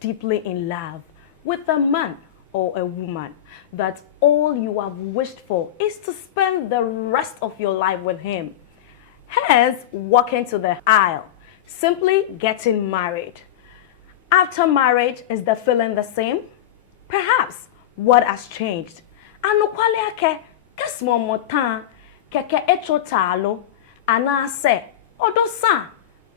deeply in love with a man or a woman that all you have wished for is to spend the rest of your life with him. Hence, walking to the aisle, simply getting married. After marriage, is the feeling the same? Perhaps. What has changed? Anukwale ake, kesmo motan, keke echo talo, anase, odosa,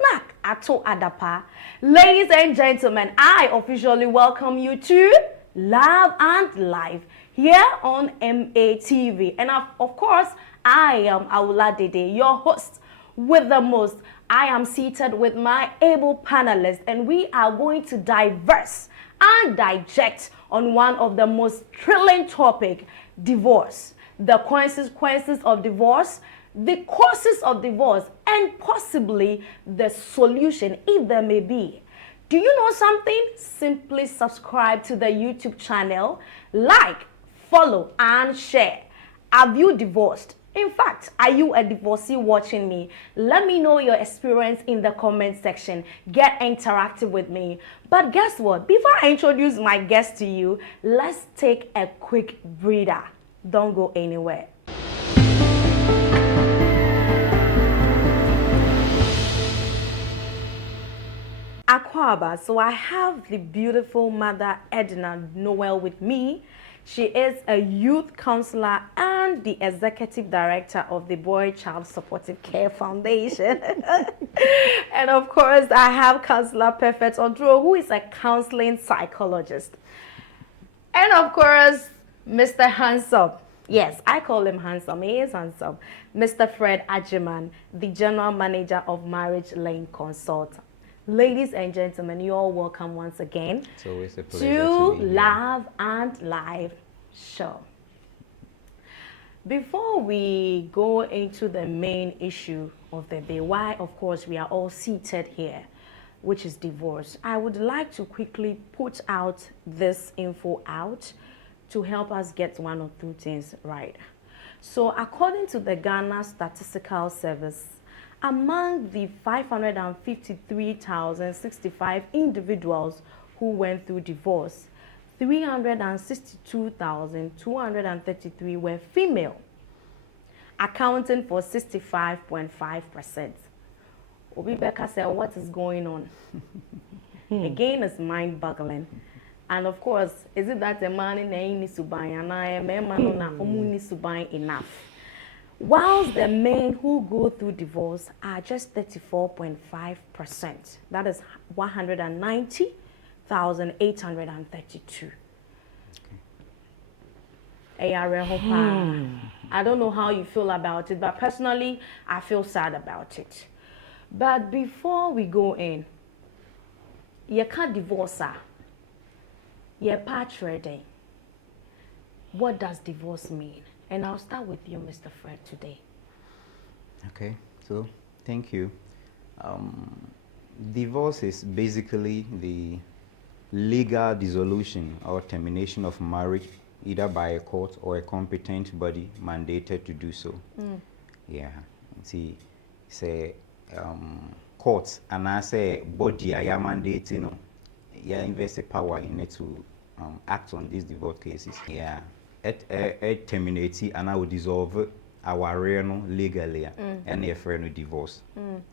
nak ato adapa. Ladies and gentlemen, I officially welcome you to Love and Life here on MATV. And of course, I am Aula Dede, your host with the most. I am seated with my able panelists, and we are going to diverse and digest on one of the most thrilling topic, divorce, the consequences of divorce, the causes of divorce, and possibly the solution, if there may be. Do you know something? Simply subscribe to the YouTube channel, like, follow, and share. Have you divorced? In fact, are you a divorcee watching me? Let me know your experience in the comment section. Get interactive with me. But guess what? Before I introduce my guest to you, let's take a quick breather. Don't go anywhere. Akwaba, so I have the beautiful mother Edna Noel with me. She is a youth counselor and the executive director of the Boy Child Supportive Care Foundation. And of course, I have Counselor Perfect Odro, who is a counseling psychologist. And of course, Mr. Handsome. Yes, I call him handsome. He is handsome. Mr. Fred Ajiman, the general manager of Marriage Lane Consult. Ladies and gentlemen, you're all welcome once again it's always a pleasure to be here. Love and Life show. Before we go into the main issue of the day, why of course we are all seated here, which is divorce, I would like to quickly put out this info out to help us get one or two things right. So according to the Ghana Statistical Service, among the 553,065 individuals who went through divorce, 362,233 were female, accounting for 65.5%. Obi Becca said, what is going on? Again, it's mind-boggling. And of course, is it that a man in a needs to buy and a man needs to buy enough? Whilst the men who go through divorce are just 34.5%. That is 190,832. I don't know how you feel about it, but personally, I feel sad about it. But before we go in, you can't divorce her. You're part ready. What does divorce mean? And I'll start with you, Mr. Fred, today. Okay, so thank you. Divorce is basically the legal dissolution or termination of marriage, either by a court or a competent body mandated to do so. Yeah, see, say courts and I say body I am mandated, you know, yeah, invest a power in it to act on these divorce cases. Yeah. It terminates and I will dissolve our real legally and a friend divorce.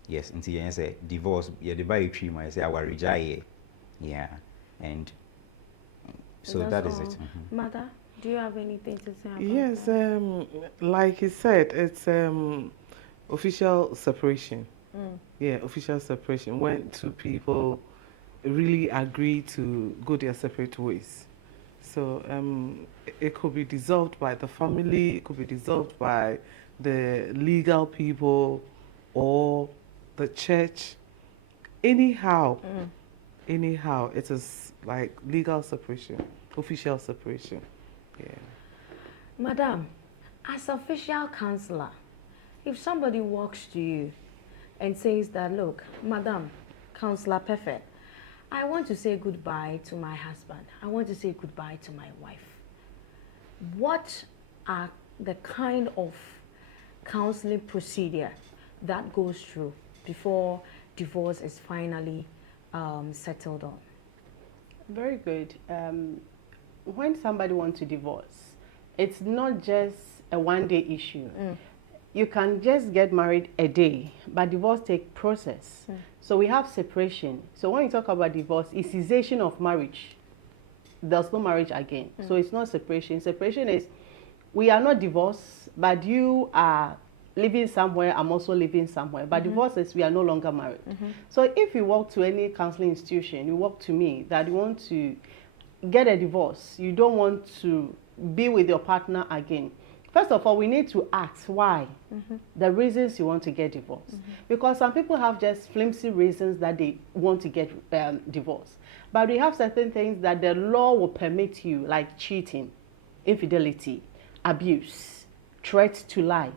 Yes, until you say divorce, yeah, the by treatment, I say our reject. Yeah, and so that is it. Mother, do you have anything to say about Yes, that? like he said, it's official separation. Yeah, official separation when two people really agree to go their separate ways. So it could be dissolved by the family, it could be dissolved by the legal people or the church. Anyhow, it is like legal separation, official separation. Yeah. Madam, as official counselor, if somebody walks to you and says that, look, Madam, Counselor Perfect, I want to say goodbye to my husband. I want to say goodbye to my wife. What are the kind of counseling procedure that goes through before divorce is finally settled on? Very good. When somebody wants to divorce, it's not just a one-day issue. You can just get married a day, but divorce takes process. So we have separation. So when you talk about divorce, it's cessation of marriage. There's no marriage again. So it's not separation. Separation is, we are not divorced, but you are living somewhere, I'm also living somewhere. But divorce is, we are no longer married. So if you walk to any counseling institution, you walk to me that you want to get a divorce, you don't want to be with your partner again. First of all, we need to ask why, the reasons you want to get divorced. Because some people have just flimsy reasons that they want to get divorced. But we have certain things that the law will permit you, like cheating, infidelity, abuse, threats to life.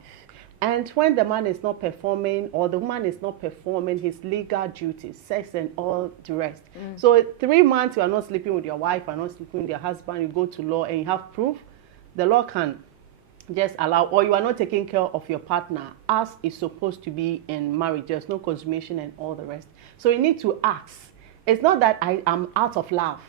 And when the man is not performing or the woman is not performing his legal duties, sex and all the rest. So 3 months you are not sleeping with your wife, you are not sleeping with your husband, you go to law and you have proof, the law can just allow, or you are not taking care of your partner as is supposed to be in marriage. There's no consummation and all the rest. So you need to ask. It's not that I am out of love.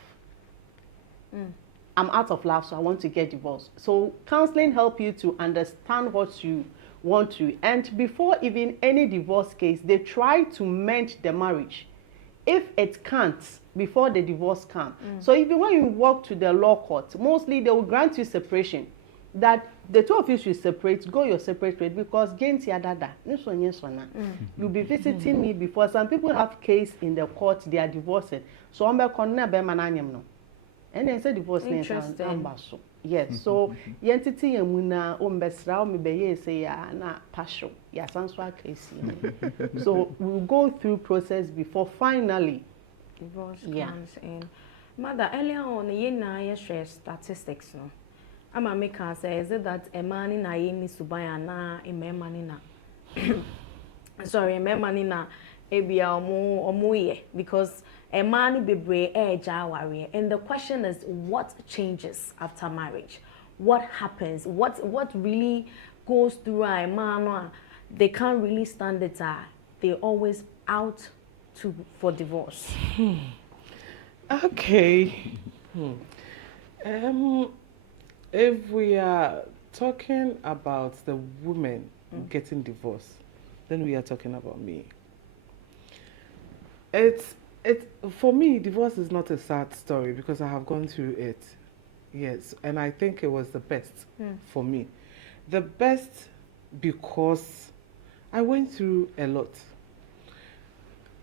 I'm out of love, so I want to get divorced. So counseling help you to understand what you want to. And before even any divorce case, they try to mend the marriage. If it can't, before the divorce comes. So even when you walk to the law court, mostly they will grant you separation. That the two of you should separate, go your separate ways, because you'll be visiting me before. Some people have case in the court, they are divorcing. So I'm no. And then say divorce. Interesting. Yes, so entity emuna ombesra omibeye say na partial. Ya sanswa case. So we'll go through process before finally Divorce comes in. Mother, earlier on, you share statistics, no? I'm a maker say, is it that a man in a yeni subayana, a man in a sorry, a man in a ebia or muye, because a man be brave, and the question is, what changes after marriage? What happens? What really goes through a man? They can't really stand it. They're always out for divorce. Okay. If we are talking about the women getting divorced, then we are talking about me. It's for me, divorce is not a sad story because I have gone through it. Yes, and I think it was the best for me. The best because I went through a lot.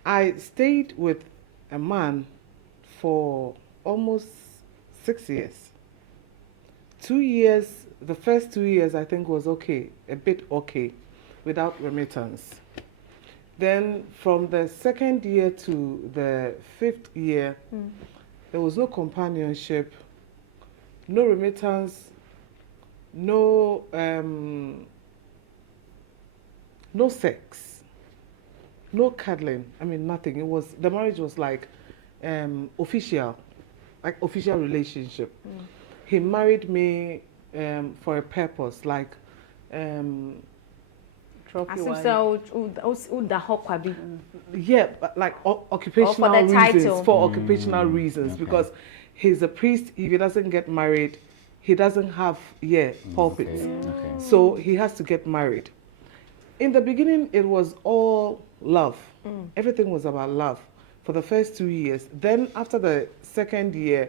I stayed with a man for almost 6 years. 2 years, the first 2 years I think was okay, a bit okay, without remittance. Then from the second year to the 5th year, there was no companionship, no remittance, no sex, no cuddling. I mean, nothing. The marriage was like official relationship. He married me for a purpose, like trophy wife. Yeah, but like occupational for the reasons, title. for occupational reasons, okay. because he's a priest. If he doesn't get married, he doesn't have pulpit. Okay. So he has to get married. In the beginning, it was all love. Everything was about love for the first 2 years. Then after the second year,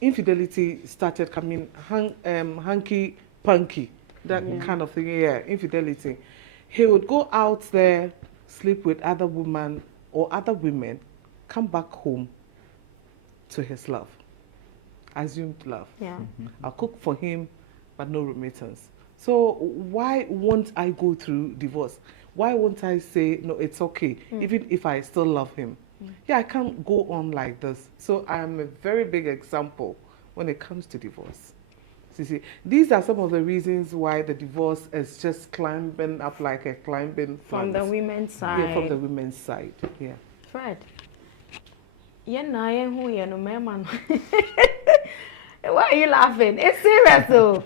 infidelity started coming, hanky punky, that kind of thing. Yeah, infidelity. He would go out there, sleep with other women or other women, come back home to his love, assumed love. Yeah. I'll cook for him, but no remittance. So why won't I go through divorce? Why won't I say, no, it's okay, even if I still love him? Yeah, I can't go on like this. So I am a very big example when it comes to divorce. So you see, these are some of the reasons why the divorce is just climbing up like a climbing From the plant. women's side. Yeah, from the women's side. Yeah. Fred. Why are you laughing? It's serious though.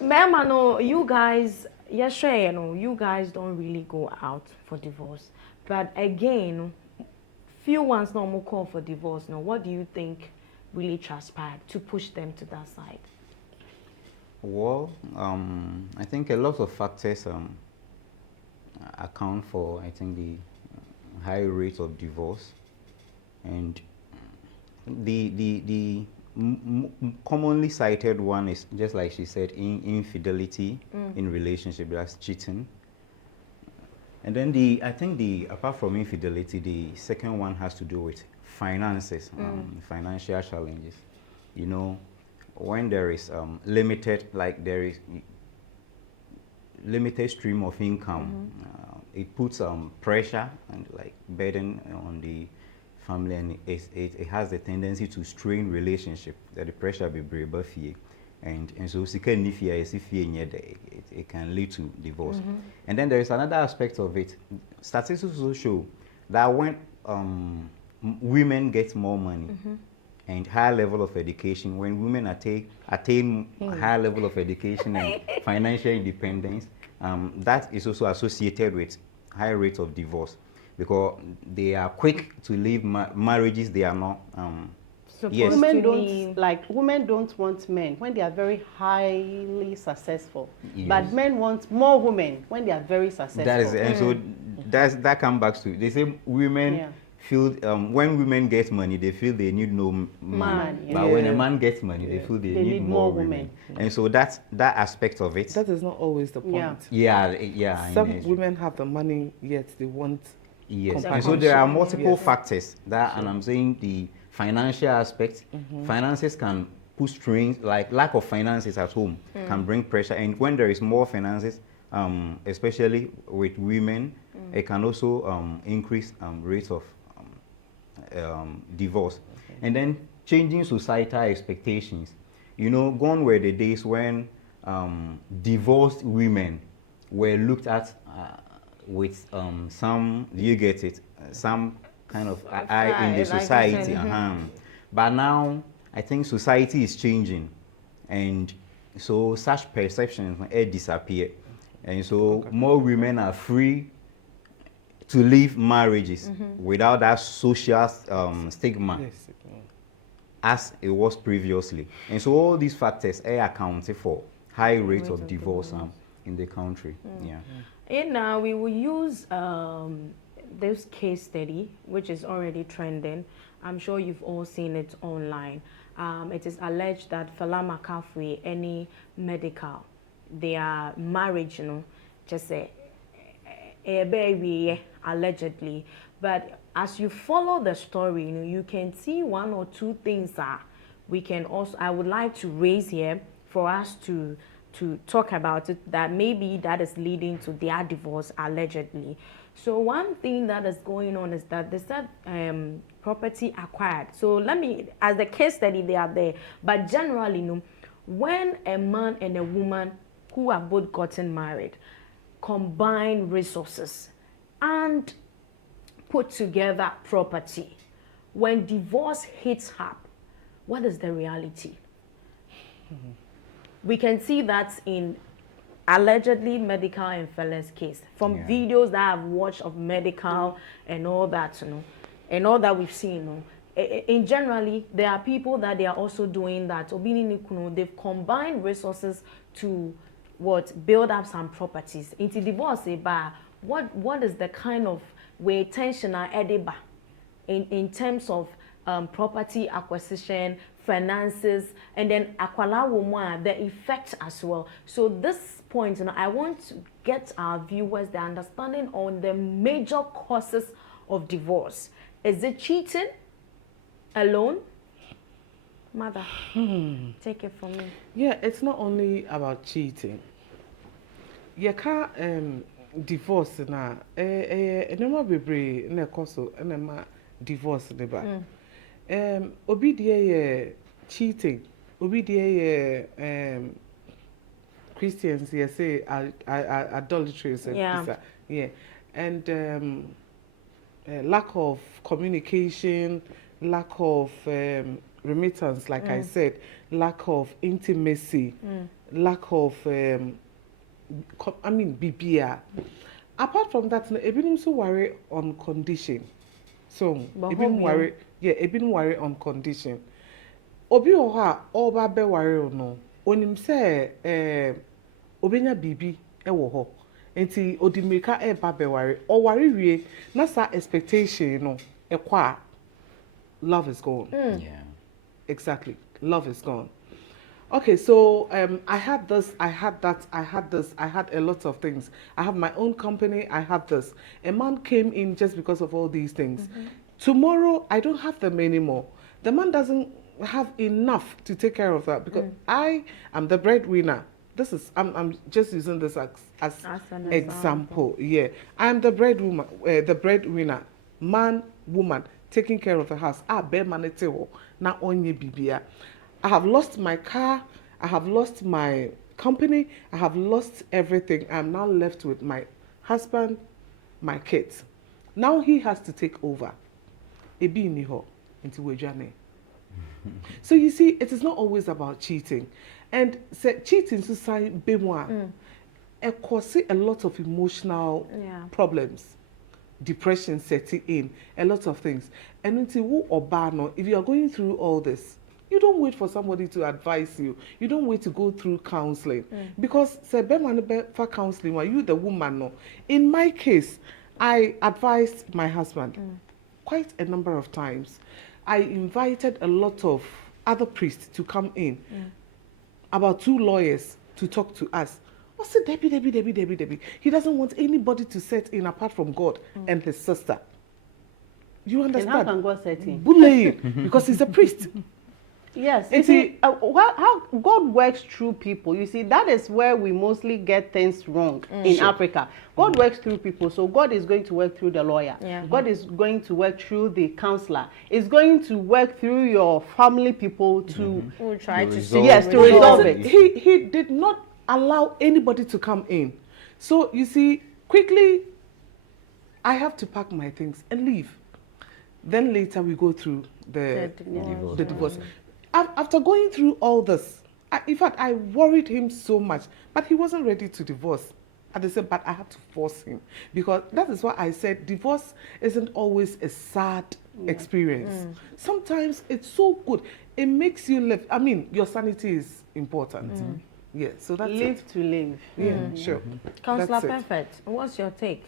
Mama, no, you guys, you guys don't really go out for divorce. But again, few ones no call for divorce now, what do you think really transpired to push them to that side? Well, I think a lot of factors account for, I think, the high rate of divorce, and the commonly cited one is, just like she said, infidelity in relationship. That's cheating. And then I think apart from infidelity, the second one has to do with finances, financial challenges. You know, when there is limited stream of income, it puts pressure and like burden on the family, and it has the tendency to strain relationship. That the pressure be brave, and so it can lead to divorce. And then there is another aspect of it. Statistics also show that when women get more money and higher level of education, when women attain higher level of education and financial independence, that is also associated with high rate of divorce, because they are quick to leave marriages they are not. Yes. Women don't want men when they are very highly successful, Yes. but men want more women when they are very successful. That is, and so that comes back to, they say women feel when women get money, they feel they need no man. But when a man gets money, they feel they need more women. And so that aspect of it. That is not always the point. Yeah. Some women have the money, yet they want. Yes. And so there are multiple factors that, and I'm saying the financial aspect. Finances can put strains, like lack of finances at home can bring pressure. And when there is more finances, especially with women, it can also increase rates of divorce. And then changing societal expectations. You know, gone were the days when divorced women were looked at with some, you get it, some kind of eye in the society. But now I think society is changing, and so such perceptions disappear, and so more women are free to leave marriages without that social stigma as it was previously. And so all these factors are accounted for high rates of divorce in the country. And now we will use this case study, which is already trending. I'm sure you've all seen it online. It is alleged that Fela McCarthy, any medical, their marriage, just a baby, allegedly. But as you follow the story, you can see one or two things that I would like to raise here for us to talk about it, that maybe that is leading to their divorce, allegedly. So one thing that is going on is that they said property acquired. So as the case study, they are there. But generally, when a man and a woman who have both gotten married combine resources and put together property, when divorce hits up, what is the reality? We can see that in allegedly medical and Fela's case from videos that I've watched of medical and all that, and all that we've seen. In generally, there are people that they are also doing that. They've combined resources to build up some properties. Into divorce, what is the kind of way tension in terms of property acquisition, finances, and then the effect as well. So this point, I want to get our viewers the understanding on the major causes of divorce. Is it cheating alone? Mother, take it from me. Yeah, it's not only about cheating. You can't divorce na enema bebre na koso enema divorce ne ba. Obi dey cheating, obi dey Christians here say adultery is and lack of communication, lack of remittance, like I said, lack of intimacy, lack of BBR. Apart from that, everything so worry on condition. So, But it been home, worry, yeah, it been worry on condition. Obi oha, oba be worry no. Onim say, obenya bibi ewo ho. Enti odimirika eba be worry. O worry wie, na sa expectation no. Ekwa, love is gone. Yeah. Exactly, love is gone. Okay, so I had this, I had that, I had this, I had a lot of things. I have my own company, I have this. A man came in just because of all these things. Tomorrow, I don't have them anymore. The man doesn't have enough to take care of that because I am the breadwinner. This is, I'm just using this as an example. Yeah, I'm the breadwoman, the breadwinner, man, woman, taking care of the house. Be maneteo na onye bibia. I have lost my car, I have lost my company, I have lost everything. I'm now left with my husband, my kids. Now he has to take over. Ebi ni ho into wejane. So you see, it is not always about cheating. And cheating to say bemwa, it causes a lot of emotional problems. Depression setting in, a lot of things. And until who or bano, if you are going through all this, you don't wait for somebody to advise you. You don't wait to go through counseling. Because for counseling, are you the woman? No. In my case, I advised my husband quite a number of times. I invited a lot of other priests to come in, about 2 lawyers to talk to us. I said, Debbie. He doesn't want anybody to set in apart from God and his sister. You understand? And how can God set in? Bullying, because he's a priest. Yes, you see, how God works through people. You see, that is where we mostly get things wrong in Africa. God works through people, so God is going to work through the lawyer. God is going to work through the counselor. It's going to work through your family people to try to resolve it. He did not allow anybody to come in. So you see, quickly, I have to pack my things and leave. Then later we go through the divorce. After going through all this, in fact, I worried him so much, but he wasn't ready to divorce. And they said, but I had to force him. Because that is why I said divorce isn't always a sad experience. Sometimes it's so good. It makes you live. I mean, your sanity is important. Yeah, so that's live to live. Yeah, sure. Counsellor Perfect, what's your take?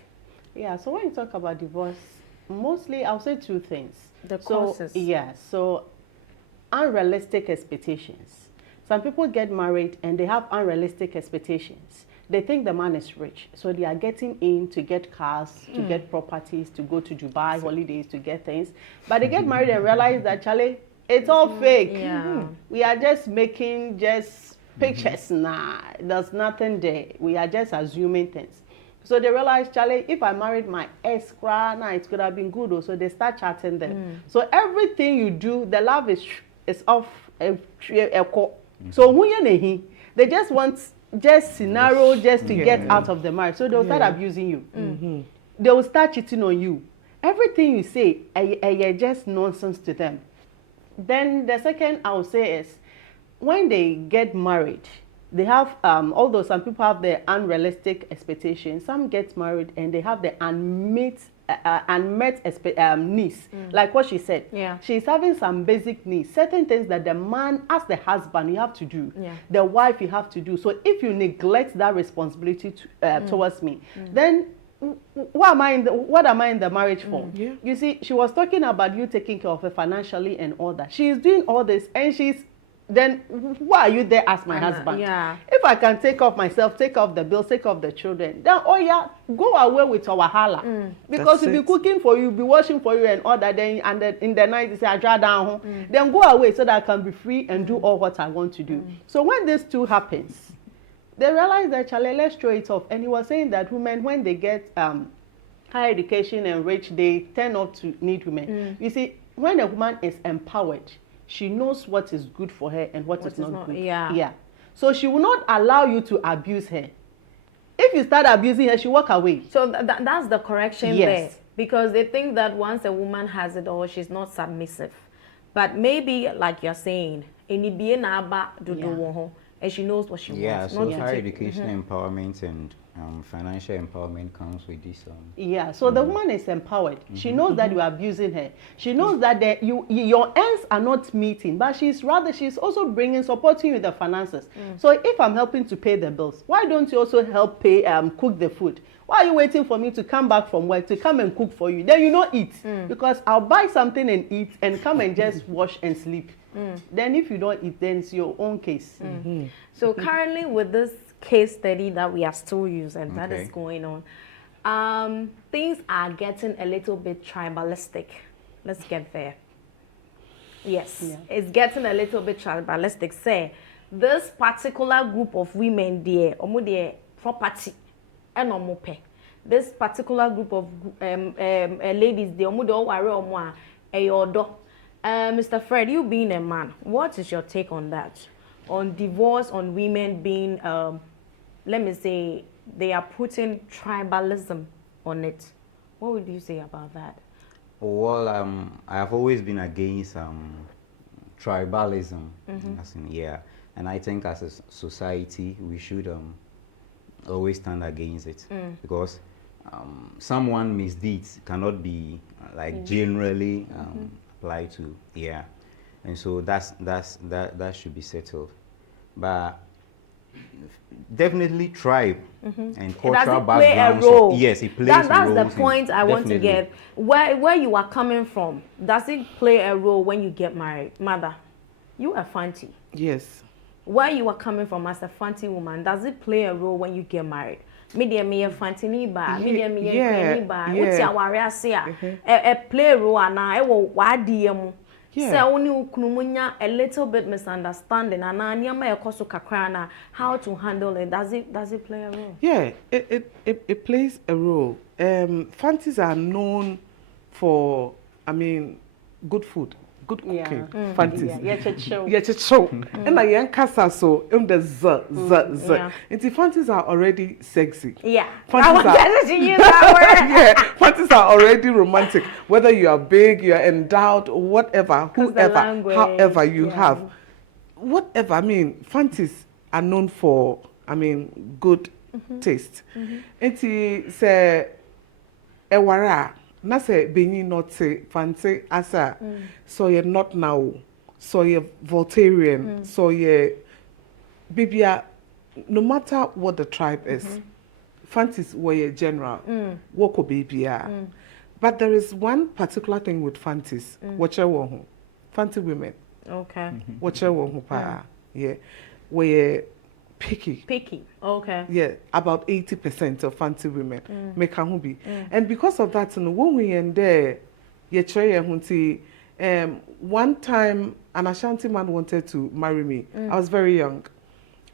Yeah, so when you talk about divorce, mostly I'll say 2 things. The causes. So unrealistic expectations. Some people get married and they have unrealistic expectations. They think the man is rich, so they are getting in to get cars, to get properties, to go to Dubai holidays, to get things. But they get married and realize that, Charlie, it's all fake. We are just making pictures. There's nothing there. We are just assuming things. So they realize, Charlie, if I married my ex, it could have been good. So they start chatting them. So everything you do, the love is off. So when they just want scenario just to get out of the marriage. So they'll start abusing you. They will start cheating on you. Everything you say, just nonsense to them. Then the second I would say is, when they get married, they have, although some people have the unrealistic expectations, some get married and they have the unmet needs. Like what she said. She's having some basic needs. Certain things that the man, as the husband, you have to do. The wife, you have to do. So if you neglect that responsibility towards me, then what am I in the marriage for? You see, she was talking about you taking care of her financially and all that. She is doing all this and then why are you there as my husband? If I can take off myself, take off the bills, take off the children, then go away with our wahala. Because we'll be cooking for you, be washing for you and all that, then in the night you say I draw down home. Then go away so that I can be free and do all what I want to do. So when this two happens, they realize that Charlie, let's throw it off. And he was saying that women, when they get higher education and rich, they tend not to need women. You see, when a woman is empowered, she knows what is good for her and what is not good. So she will not allow you to abuse her. If you start abusing her, she walk away. So that's the correction there. Because they think that once a woman has it all, she's not submissive. But maybe, like you're saying, and she knows what she Yeah, wants. so not to higher take- education empowerment and financial empowerment comes with this. Yeah, so the woman is empowered. She knows that you are abusing her. She knows that your ends are not meeting, but she's also supporting you with the finances. So if I'm helping to pay the bills, why don't you also help pay cook the food? Why are you waiting for me to come back from work to come and cook for you? Then you don't eat because I'll buy something and eat and come and just wash and sleep. Then if you don't eat, then it's your own case. So currently with this case study that we are still using, that is Okay. going on, things are getting a little bit tribalistic. Let's get there. Yes, it's getting a little bit tribalistic. Say, this particular group of women there, property, and omope. This particular group of ladies there, Mr. Fred, you being a man, what is your take on that? On divorce, on women being, let me say, they are putting tribalism on it. What would you say about that? Well, I have always been against tribalism, as in, and I think as a society we should always stand against it because someone misdeeds cannot be like generally applied to, and so that should be settled. But definitely tribe and cultural backgrounds. Yes, it plays a role. That's the point I want to get. Where you are coming from, does it play a role when you get married? Mother, you are Fanti. Yes. Where you are coming from as a Fanti woman, does it play a role when you get married? Media me Fanti ni ba, media me Fanti ba. What's your warrior say? A play role and I will wadi So only ukumunya a little bit misunderstanding and anyama ekoso kakrana how to handle it. Does it play a role? Yeah, it plays a role. Fantis are known for, I mean, good food, good cooking. Fantis. Yeah, show. And I young casa so the z. And the fantis are already sexy. Yeah. Fantis fantis are already romantic. Whether you are big, you are endowed, whatever, whoever, however you have, whatever. I mean, fantis are known for, I mean, good taste. And say ewara na say benyi not say fancy asa so you're not now, so you're Voltarian, so you're bibia, no matter what the tribe is, fancies were a general, woko bibia. But there is one particular thing with fancies, fancy women. Okay. Yeah, were picky. Okay. Yeah, about 80% of fancy women make a hobby. And because of that, when we end there, one time an Ashanti man wanted to marry me. I was very young.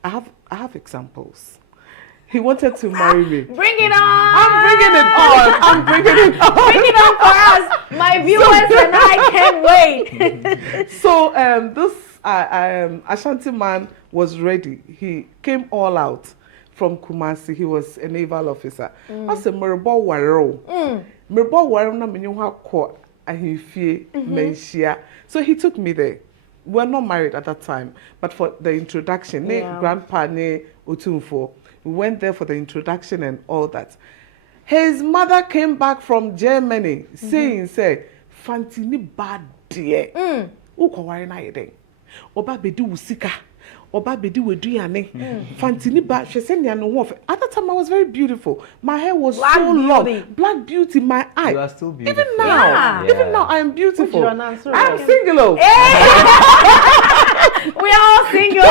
I have examples. He wanted to marry me. Bring it on! I'm bringing it on. Bring it on for us! My viewers and I can't wait. So this Ashanti man was ready. He came all out from Kumasi. He was a naval officer. I said, Merbo Waro. Merbo Waro na minyuha ko ahifie menshia. So he took me there. We're not married at that time, but for the introduction, ne grandpa ne Otunfo. We went there for the introduction and all that. His mother came back from Germany saying, Fantini bad dear. Uko wari na yede. Oba bedi usika. Oba bedi weduyane. Fantini bad. She said, at that time I was very beautiful. My hair was Black so beauty. long. Black beauty, my eye. You are still beautiful. Even now, even now I am beautiful. Answer, I'm single. We are all single.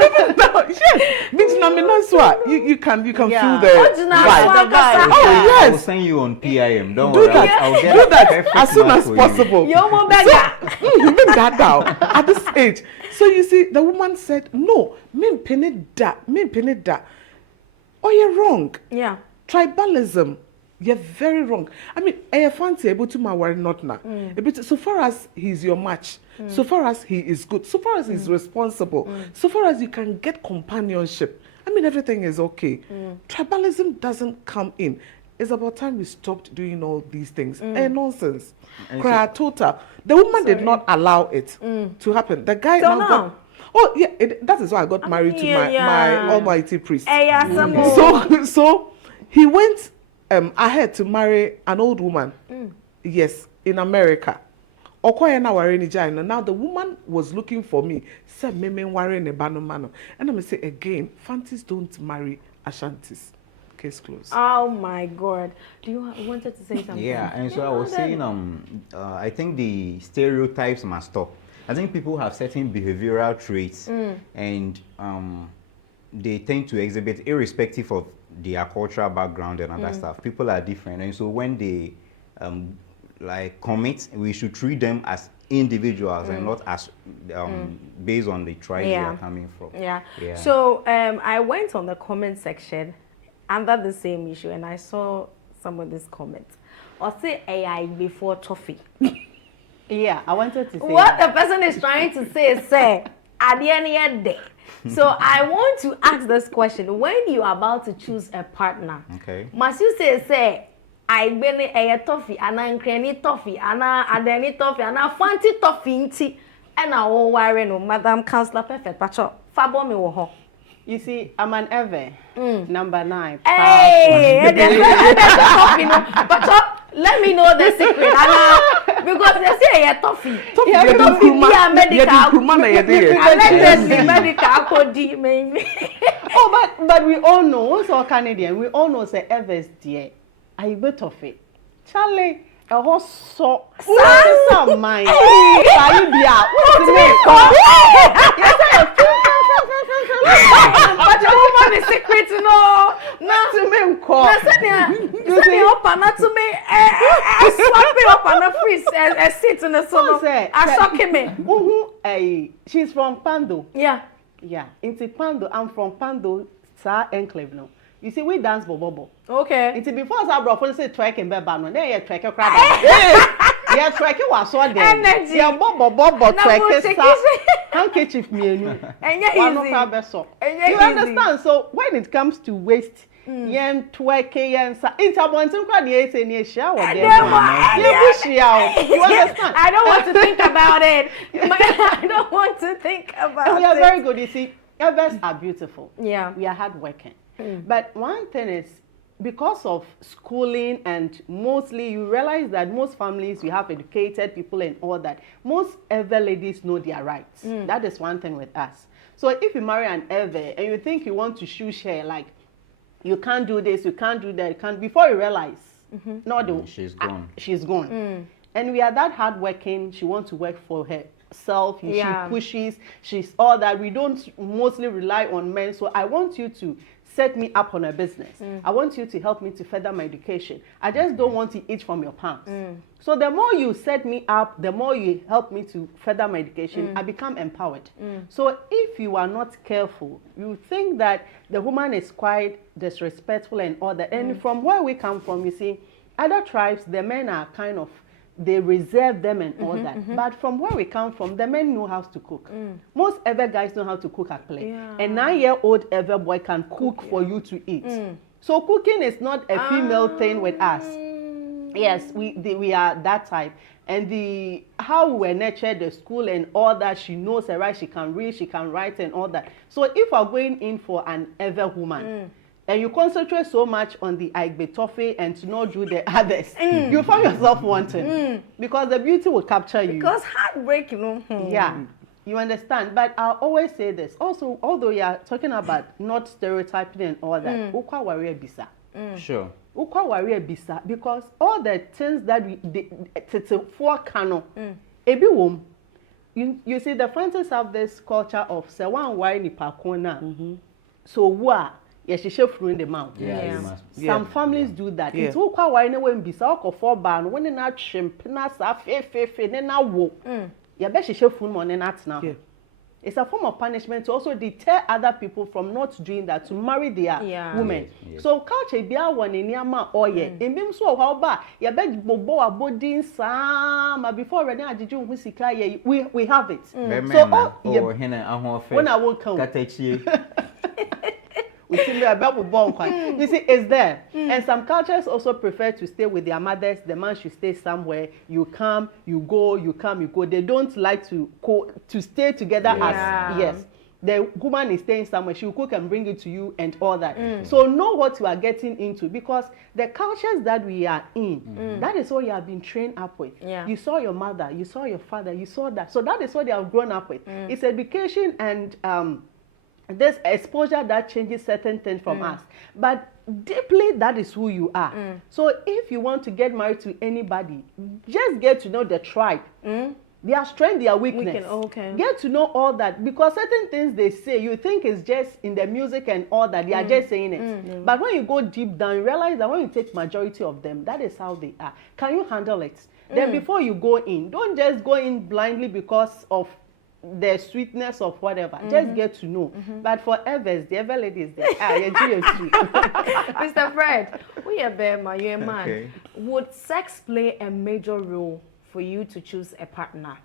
Even now, yes. Means you can feel the vibe. I will Yes. send you on PIM. Don't Do worry. that. I'll get Do that perfect as soon match as for you. possible. You're more beggar. Even that now at this age. So you see, the woman said, "No, me penny da. Oh, you're wrong. Yeah. Tribalism. You're very wrong. I mean, I fancy able to my worry not now. So far as he's your match, so far as he is good, so far as he's responsible, so far as you can get companionship, I mean, everything is okay. Tribalism doesn't come in. It's about time we stopped doing all these things. Nonsense. And Cry total. The woman did not allow it to happen. The guy So now? Oh yeah, that is why I got married to my almighty priest. So he went ahead to marry an old woman. Yes, in America. Now the woman was looking for me. Said me worrying a mano. And I'm say again, Fantis don't marry Ashantis. Case closed. Oh my God! Do you wanted to say something? Yeah, and so I was saying, I think the stereotypes must stop. I think people have certain behavioral traits, and they tend to exhibit irrespective of their cultural background and other stuff. People are different, and so when they like commit, we should treat them as individuals and not as based on the tribe they are coming from. Yeah. So I went on the comment section under the same issue and I saw some of these comments. Or say AI before toffee. Yeah, I wanted to say what the person is trying to say, at the end of the day. So I want to ask this question: when you are about to choose a partner, must you say I been a toffee, and I cranny toffee, and I adeni toffee, and I fancy toffee, and I will worry no, Madam Counselor Perfect, Pacho, Fabo me wo. You see, I'm an Eve, number 9. Hey, Pacho, let me know the secret, because they say a toffee. Medical, Oh, but we all know, also Canadian, we all know say Eve's dear. I bet of it. Charlie, a horse so mine. What's the name? But your woman is secret, no. Not to me, call. You say open, not to me. Swap me up on a freeze and sit in the sun. I shock me. She's from Pando. Yeah. Into Pando. I'm from Pando, Sir Enclave. No. You see, we dance bobo. Okay. It's before I brought say track and bebano. Then you track a crowd. Yeah, track was so there. Yeah, bobo track handkerchief me. And yeah, you understand? So when it comes to waste, yen twerking yen sa intermontin crowd yes and yes shower there. You understand? I don't want to think about it. I don't want to think about it. We are very good. You see, Evers are beautiful. Yeah. We are hardworking. But one thing is, because of schooling and mostly you realize that most families, we have educated people and all that. Most Ever ladies know their rights. That is one thing with us. So if you marry an Ever and you think you want to shush her, like, you can't do this, you can't do that, you can't, before you realize, she's gone. She's gone. And we are that hardworking, she wants to work for herself, she pushes, she's all that. We don't mostly rely on men. So I want you to set me up on a business. I want you to help me to further my education. I just don't want to eat from your palms. So the more you set me up, the more you help me to further my education, I become empowered. So if you are not careful, you think that the woman is quite disrespectful and all that. And from where we come from, you see, other tribes, the men are kind of, they reserve them and all that. But from where we come from, the men know how to cook. Most Ever guys know how to cook at play. A 9-year-old Ever boy can cook for you to eat. So cooking is not a female thing with us. Yes, we are that type. And how we were nurtured, the school and all that, she knows her right, she can read, she can write and all that. So if we're going in for an Ever woman, and you concentrate so much on the Aigbetofe and to not do the others, you find yourself wanting. Because the beauty will capture you. Because heartbreak, you know. Yeah, you understand. But I always say this. Also, although you are talking about not stereotyping and all that, ukwa warrior bisa. Sure. Ukwa warrior bisa, because all the things that we for kano, ebi wom. You see, the Francis have this culture of se one wine ni pakona. So wa. Yes, she should in the mouth. Some families do that. It's all quite why when be so for ban when in that shrimp, nasa fe, then now wo. Yeah, bet she should money not now. It's a form of punishment to also deter other people from not doing that, to marry their women. So culture be a one in Yama or ye. In being so how bad, yeah, bet bobo a body some before Rene Ajiju Musika, we have it. So when I won't come. You see, it's there. And some cultures also prefer to stay with their mothers. The man should stay somewhere. You come, you go, you come, you go. They don't like to stay together as, yes. The woman is staying somewhere, she will cook and bring it to you and all that. So know what you are getting into, because the cultures that we are in, that is what you have been trained up with. You saw your mother, you saw your father, you saw that. So that is what they have grown up with. It's education and this exposure that changes certain things from us. But deeply, that is who you are. So if you want to get married to anybody, just get to know the tribe. Their strength, their weakness. Get to know all that, because certain things they say, you think it's just in the music and all that, they are just saying it. But when you go deep down, you realize that when you take majority of them, that is how they are. Can you handle it? Then before you go in, don't just go in blindly because of the sweetness of whatever. Just get to know. But for Evers, the ever ladies, Mr. Fred, we are there, my you're a man. Okay. Would sex play a major role for you to choose a partner?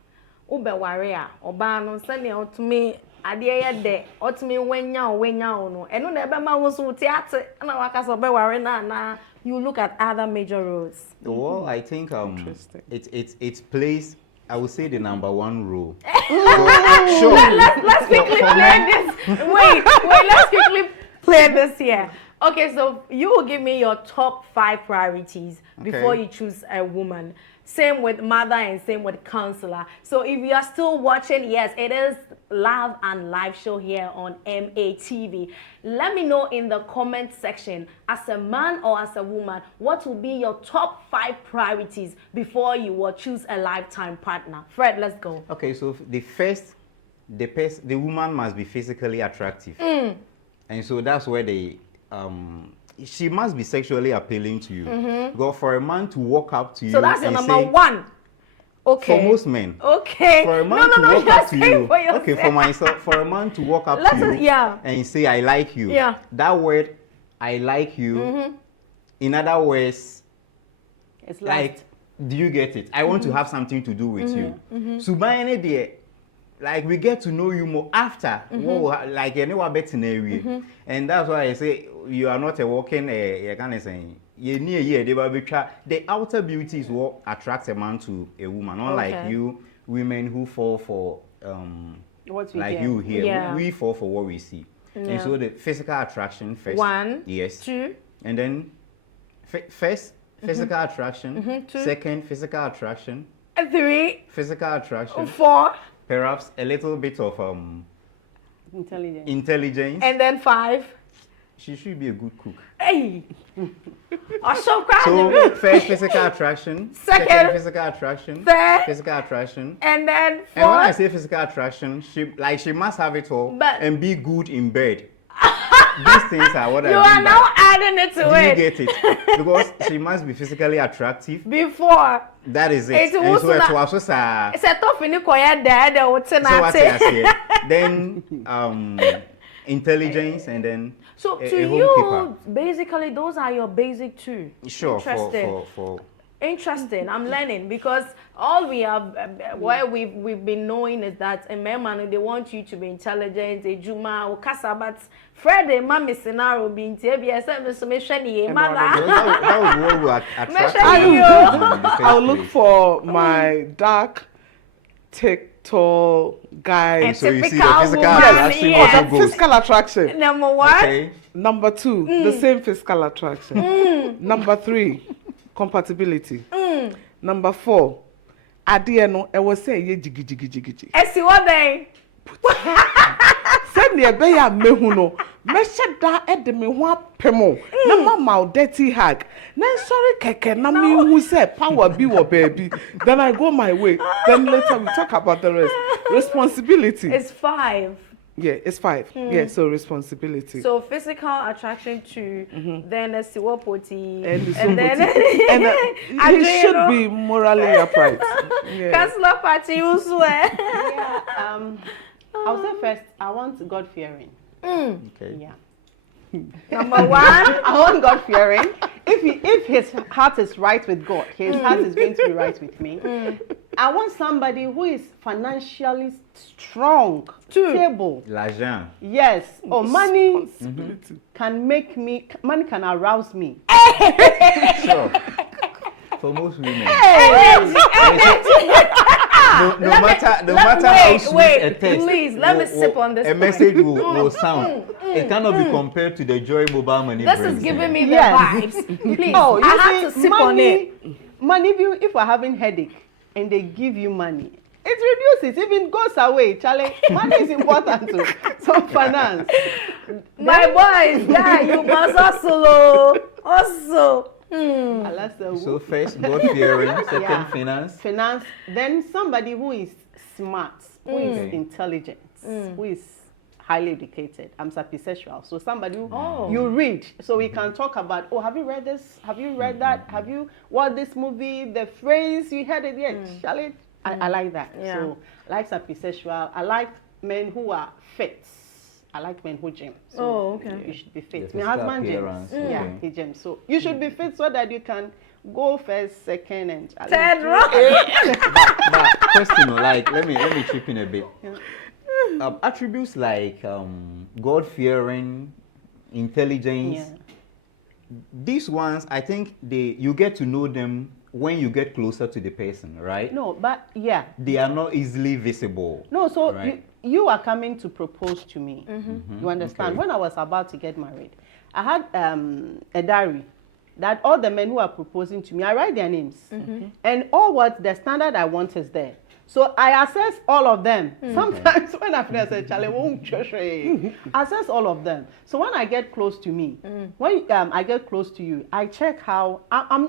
Ube warrior, oba no sani otumi adie de otumi wenya no. Eno na ebe ma wo so tiate na waka so be warrior na you look at other major roles. Well, I think it plays, I would say, the number one role. Sure. Let's quickly play this. Wait, let's quickly play this here. Okay, so you will give me your top 5 priorities before you choose a woman. Same with mother and same with counselor. So if you are still watching, yes, it is Love and Live show here on MATV. Let me know in the comment section, as a man or as a woman, what will be your top 5 priorities before you will choose a lifetime partner. Fred, let's go. Okay, so the woman must be physically attractive. And so that's where she must be sexually appealing to you. Because for a man to walk up to you, so that's your number 1. Okay. For most men. Okay. For a man to walk up to you. Okay, for myself, for a man to walk up to you and say, I like you. That word, I like you, in other words, it's like, do you get it? I want to have something to do with you. So by any day, like, we get to know you more after, like, you know, and that's why I say you are not a walking, the outer beauty is what attracts a man to a woman, unlike you women who fall for what we like get. you here. We fall for what we see. And so the physical attraction first. 1, yes. 2, and then first physical attraction, 2, second physical attraction, 3, physical attraction, 4, perhaps a little bit of intelligence, and then 5. She should be a good cook. Hey, so first physical attraction, second physical attraction, third physical attraction, and then 4. And when I say physical attraction, she must have it all and be good in bed. These things are what I mean. You are now adding it to it. Do you get it? Because she must be physically attractive before. That is it. And so it was just it's a tough in the then intelligence, and then so to you, basically, those are your basic 2. Sure. Interesting. Interesting. I'm learning, because all we have, what we've been knowing is that a man, they want you to be intelligent, a juma or casa, but Friday, mommy scenario being TBS, mother. That would what attract I'll look for my dark, thick, tall guy. So you see the physical attraction. Physical attraction. Number 1. Okay. Number 2, the same physical attraction. Number 3, compatibility. Number 4, adieno, I was saying ye jigi. I see what they. Send me be ya mehuno. Mesha da ede me ho apemo. Na mama dirty hag. Na sorry keke na me who say power be wo baby. Then I go my way. Then later we talk about the rest. Responsibility. It's 5. Yeah, it's 5. Yeah, so responsibility. So physical attraction to then a siwapoti and then and he should be morally upright. Counselor party you swear. I'll say first, I want God fearing. Okay. Yeah. Number one, I want God fearing. If his heart is right with God, his heart is going to be right with me. I want somebody who is financially strong, stable. L'argent. Yes. Oh, money can make me. Money can arouse me. Sure. For most women. No matter how sweet a text, please, let me sip on this a point. message will sound. It cannot be compared to the joy mobile money this brings. is giving me the Yes. vibes. Please, Oh, you I see, have to sip on it. Money, if we're having headache and they give you money, it reduces, even goes away. Charlie, money is important too. So finance. My boys, yeah, you must also. So first, God fearing. Second, Yeah. finance. Finance. Then somebody who is smart, who is intelligent, who is highly educated. I'm sapisexual. So somebody who you read. So we can talk about, oh, have you read this? Have you read that? Have you watched this movie? The phrase, you heard it yet? Charlie, I like that. Yeah. So I like sapisexual. I like men who are fit. I like men who gym. So okay. you should be fit. The My physical husband gyms. appearance, Yeah, okay. he gyms. So you should be fit so that you can go first, second, and Third row. But question, like, let me chip in a bit. Attributes like God fearing, intelligence. Yeah. These ones, I think you get to know them when you get closer to the person, right? No, but yeah. They are not easily visible. No, so right? you are coming to propose to me. You understand? Okay. When I was about to get married, I had a diary that all the men who are proposing to me, I write their names. And all what the standard I want is there. So I assess all of them. Sometimes when I finish, I say, Charlie, won't assess all of them. So when I get close to me, when I get close to you, I check how,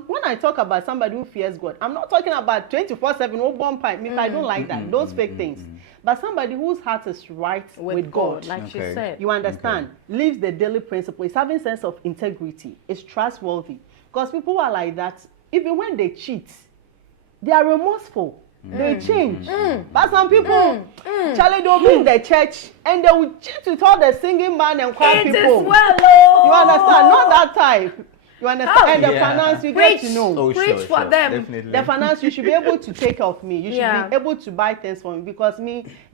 when I talk about somebody who fears God, I'm not talking about 24/7, oh, bomb pipe. I don't like that, those fake things. But somebody whose heart is right with God, like she Okay. said. you understand, lives the daily principle, is having sense of integrity, is trustworthy. Because people who are like that, even when they cheat, they are remorseful. They change. But some people, Charlie, they'll be in the church and they will cheat with all the singing man and choir It people. is well, oh. You understand? Not that type. You understand? And the Yeah. finance, you Preach. get to know. Oh, Preach for them. Definitely. The finance, you should be able to take care of me. You should Yeah. be able to buy things for me because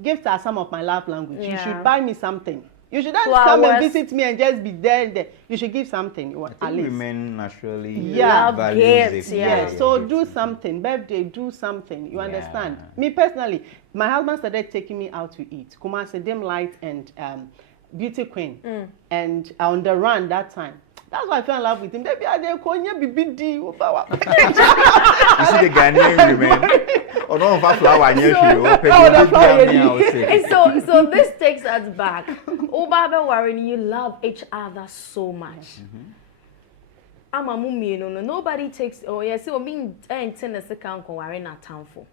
gifts are some of my love language. You Yeah. should buy me something. You should not come and Flowers. visit me and just be there and there. You should give something. I At think least. women naturally Yeah. value Gifts, it. yeah. Yeah, so do something. Birthday, do something. You understand? Yeah. Me personally, my husband started taking me out to eat. Kumasi Dim Light and Beauty Queen. And on the run that time. That's why I fell in love with him. They be out there calling you BBD. You see the Ghanaian women. Oh no, flower near you. Oh, the flower And so this takes us back. Obabe Warren, you love each other so much. I'm a mummy, no, nobody takes. Oh yes, so being Tennessee count Warren at town for.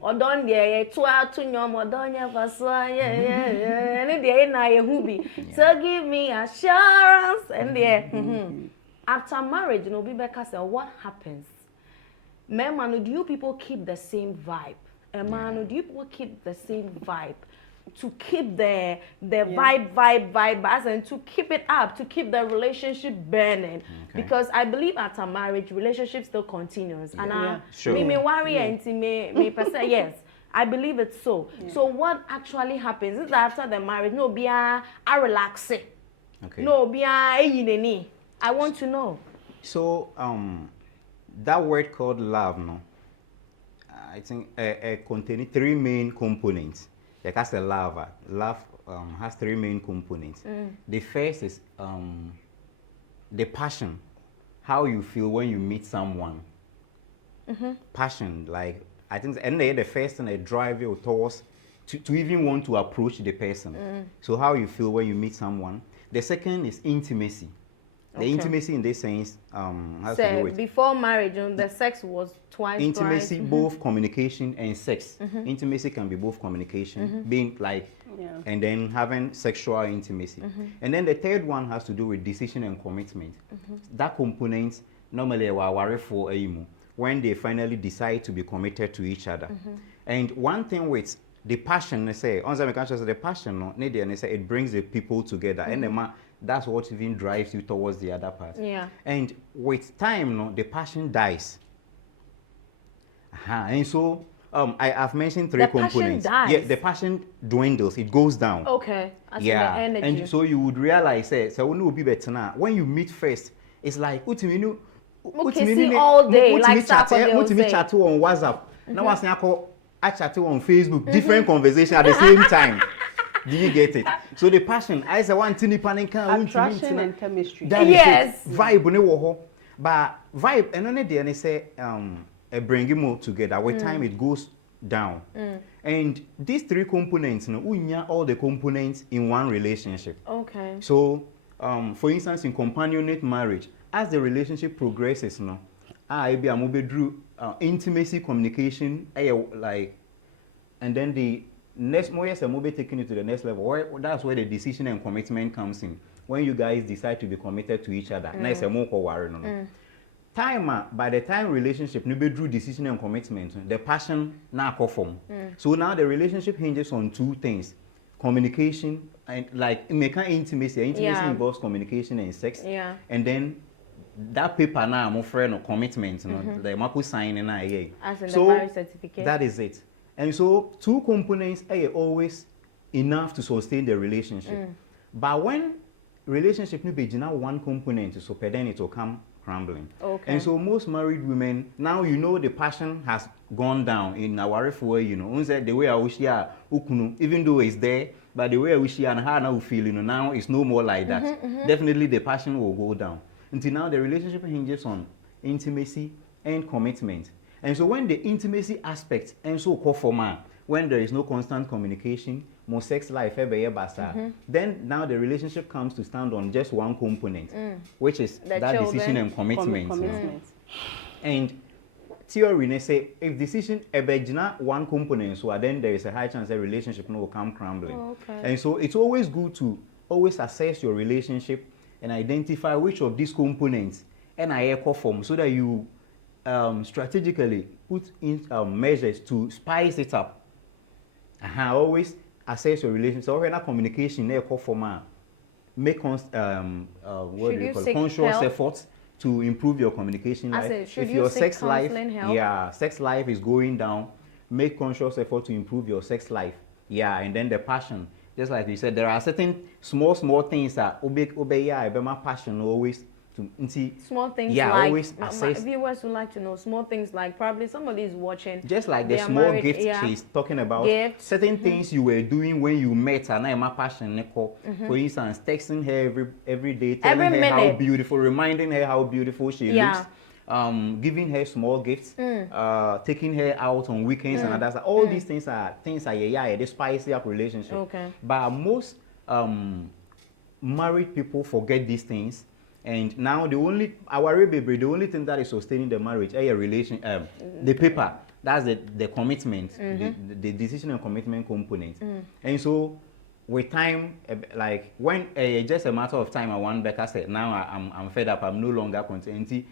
Or don't there, 12 to your Modonia Vaswa, yeah, and there na Yehubi. So give me assurance, and there. After marriage, be back said, what happens? Man, do you people keep the same vibe? Man, do you people keep the same vibe? To keep the vibe, as and to keep it up, to keep the relationship burning. Because I believe after marriage, relationship still continues. And Sure. me worry and me person, yes. I believe it's so. So what actually happens is that after the marriage, no be a relax it. Okay. No be a I want to know. So that word called love, no, I think contains 3 main components. Like as a lover, love has 3 main components. The first is the passion, how you feel when you meet someone. Passion, like I think, and the first thing that drive you towards to even want to approach the person. So how you feel when you meet someone. The second is intimacy. The intimacy in this sense has to do with before marriage, the sex was twice. intimacy, both communication and sex. Intimacy can be both communication, being like, and then having sexual intimacy. And then the third one has to do with decision and commitment. That component normally are for when they finally decide to be committed to each other. And one thing with the passion, they say, the passion, it brings the people together. And that's what even drives you towards the other part. Yeah. And with time, no, the passion dies. And so I've mentioned three components. Passion dies. Yeah, the passion dwindles, it goes down. Okay. As Yeah, in the energy. and so you would realize, so when you be better now, when you meet first, it's like see all day, like chat on WhatsApp. Now I chat on Facebook, different conversation at the same time. Do you get it? So the passion, I say one thing, attraction and chemistry. Yes. Vibe ne wo, but vibe and only day and say bring you more together. With time it goes down. And these three components, we all the components in one relationship. Okay. So, for instance, in companionate marriage, as the relationship progresses, I be through intimacy, communication, like, and then the next more years, I'm taking it to the next level. That's where the decision and commitment comes in. When you guys decide to be committed to each other, nice and more time by the time relationship no be drew decision and commitment, the passion now perform. So now the relationship hinges on two things: communication and like intimacy. Intimacy involves communication and sex. Yeah. And then that paper now I'm friend or commitment, the mapu sign and as in so the marriage certificate. that is it. And so two components are always enough to sustain the relationship. But when relationship no be one component, so then it will come crumbling. Okay. And so most married women, now the passion has gone down in our way, the way I wish even though it's there, but the way I wish and how now feel, now it's no more like that. Definitely the passion will go down. Until now the relationship hinges on intimacy and commitment. And so when the intimacy aspect and so call for man, when there is no constant communication, more sex life, then now the relationship comes to stand on just one component, which is that decision and commitment. And theory say if decision one component, so then there is a high chance that relationship will come crumbling. And so it's always good to always assess your relationship and identify which of these components and I echo form so that you strategically put in measures to spice it up. Always assess your relationship. So when communication echo form, make conscious efforts to improve your communication life. If your sex life, sex life is going down, make conscious effort to improve your sex life. And then the passion. Just like you said, there are certain small things that obey my passion always to see. Small things like always assess. My viewers would like to know small things like probably somebody is watching. Just like the small gifts she's talking about. Gifts. Certain things you were doing when you met her, now my passion. For instance, texting her every day, telling her how beautiful, reminding her how beautiful she looks. Giving her small gifts, taking her out on weekends and others. All these things are they spice up relationship. But most married people forget these things, and now the only thing that is sustaining the marriage is a relation, the paper. That's the commitment, the decision and commitment component. And so with time, like when just a matter of time, I want Becca said, now I'm fed up. I'm no longer content.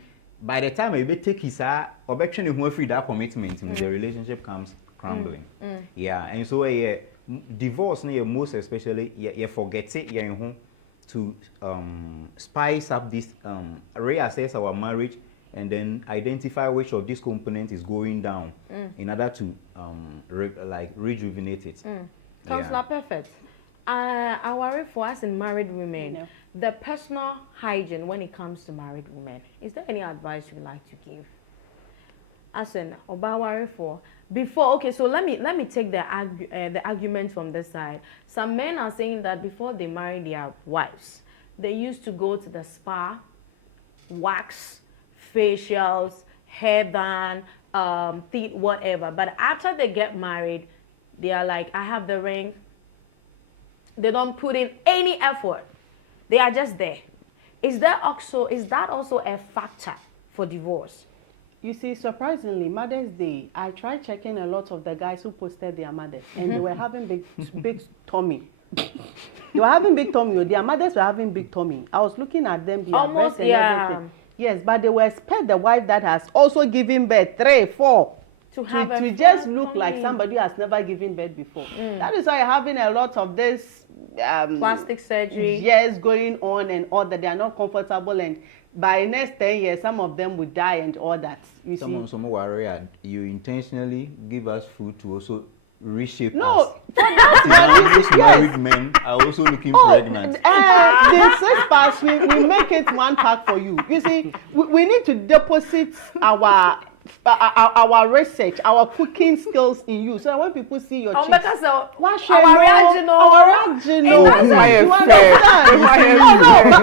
By the time I take his objection who free that commitment, the relationship comes crumbling. And so divorce, most especially, you forget it, to spice up this, reassess our marriage, and then identify which of these components is going down in order to rejuvenate it. Counsellor, perfect. I worry for us in married women. The personal hygiene when it comes to married women. Is there any advice you'd like to give? As in, worry for before. Okay, so let me take the argument from this side. Some men are saying that before they marry their wives, they used to go to the spa, wax, facials, hair band, teeth, whatever. But after they get married, they are like, I have the ring. They don't put in any effort. They are just there. Is that also a factor for divorce? You see, surprisingly, Mother's Day, I tried checking a lot of the guys who posted their mothers, and they were having big tummy. They were having big tummy. Their mothers were having big tummy. I was looking at them, their breasts and everything. Yes, but they will expect the wife that has also given birth 3, 4 to just look like somebody who has never given birth before. That is why you're having a lot of this plastic surgery. Yes, going on and all that. They are not comfortable, and by next 10 years, some of them would die and all that. You see? Some worry, you intentionally give us food to also reshape us. No, that's Nowadays, married men are also looking pregnant. The 6 packs, we make it 1 pack for you. You see, we need to deposit our research, our cooking skills in you. So when people see your chicks, our reaction, you understand?